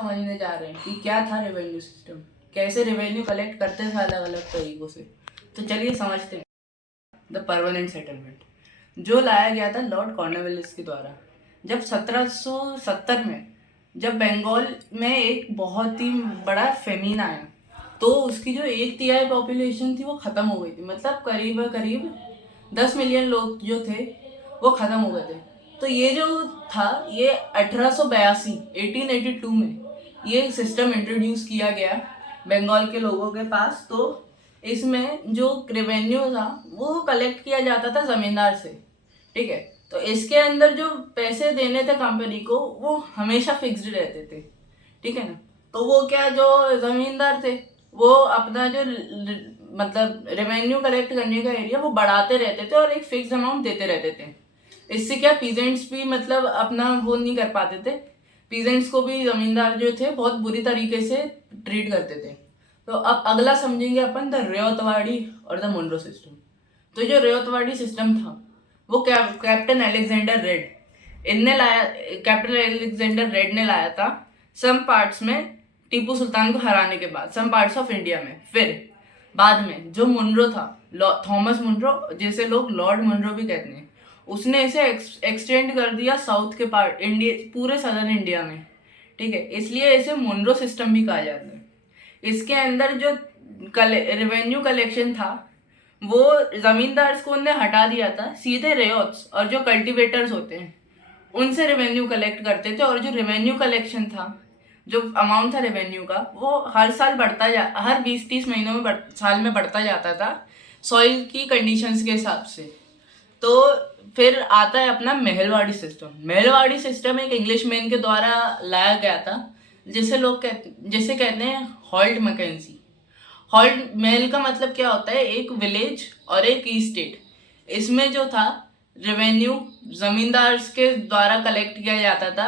समझने जा रहे हैं कि क्या था रेवेन्यू सिस्टम, कैसे रेवेन्यू कलेक्ट करते थे अलग अलग तरीकों से। तो चलिए समझते हैं। द परमानेंट सेटलमेंट जो लाया गया था लॉर्ड कॉर्नवालिस के द्वारा, जब 1770 में जब बंगाल में एक बहुत ही बड़ा फेमीन आया, तो उसकी जो 1/3 पॉपुलेशन थी वो ख़त्म हो गई थी। मतलब करीब करीब 10 मिलियन लोग जो थे वो ख़त्म हो गए थे। तो ये जो था, ये 1882 1882 में ये सिस्टम इंट्रोड्यूस किया गया बंगाल के लोगों के पास। तो इसमें जो रेवेन्यू था वो कलेक्ट किया जाता था ज़मींदार से, ठीक है। तो इसके अंदर जो पैसे देने थे कंपनी को वो हमेशा फिक्स्ड रहते थे, ठीक है ना। तो वो क्या, जो ज़मींदार थे वो अपना जो मतलब रेवेन्यू कलेक्ट करने का एरिया वो बढ़ाते रहते थे और एक फिक्स अमाउंट देते रहते थे। इससे क्या, पीजेंट्स भी मतलब अपना वो नहीं कर पाते थे। पीजेंट्स को भी जमींदार जो थे बहुत बुरी तरीके से ट्रीट करते थे। तो अब अगला समझेंगे अपन द रेवतवाड़ी और द मुनरो सिस्टम। तो जो रेवतवाड़ी सिस्टम था वो कैप्टन अलेक्जेंडर रेड इनने लाया कैप्टन अलेक्जेंडर रेड ने लाया था सम पार्ट्स में टीपू सुल्तान को हराने के बाद, सम पार्ट्स ऑफ इंडिया में। फिर बाद में जो मुनरो था, थॉमस मुनरो, जिसे लोग लॉर्ड मुनरो भी कहते हैं, उसने इसे एक्सटेंड कर दिया साउथ के पार्ट इंडिया, पूरे सदर्न इंडिया में, ठीक है। इसलिए इसे मुनरो सिस्टम भी कहा जाता है। इसके अंदर जो रेवेन्यू कलेक्शन था वो जमींदार को उनने हटा दिया था, सीधे रेयोट्स और जो कल्टीवेटर्स होते हैं उनसे रेवेन्यू कलेक्ट करते थे। और जो रेवेन्यू कलेक्शन था, जो अमाउंट था रेवेन्यू का, वो हर साल हर 20-30 महीनों में साल में बढ़ता जाता था सॉइल की कंडीशंस के हिसाब से। तो फिर आता है अपना महलवाड़ी सिस्टम। महलवाड़ी सिस्टम एक इंग्लिश मैन के द्वारा लाया गया था, जिसे कहते हैं हॉल्ट मैकेंजी। हॉल्ट महल का मतलब क्या होता है, एक विलेज और एक स्टेट। इसमें जो था रेवेन्यू जमींदार के द्वारा कलेक्ट किया जाता था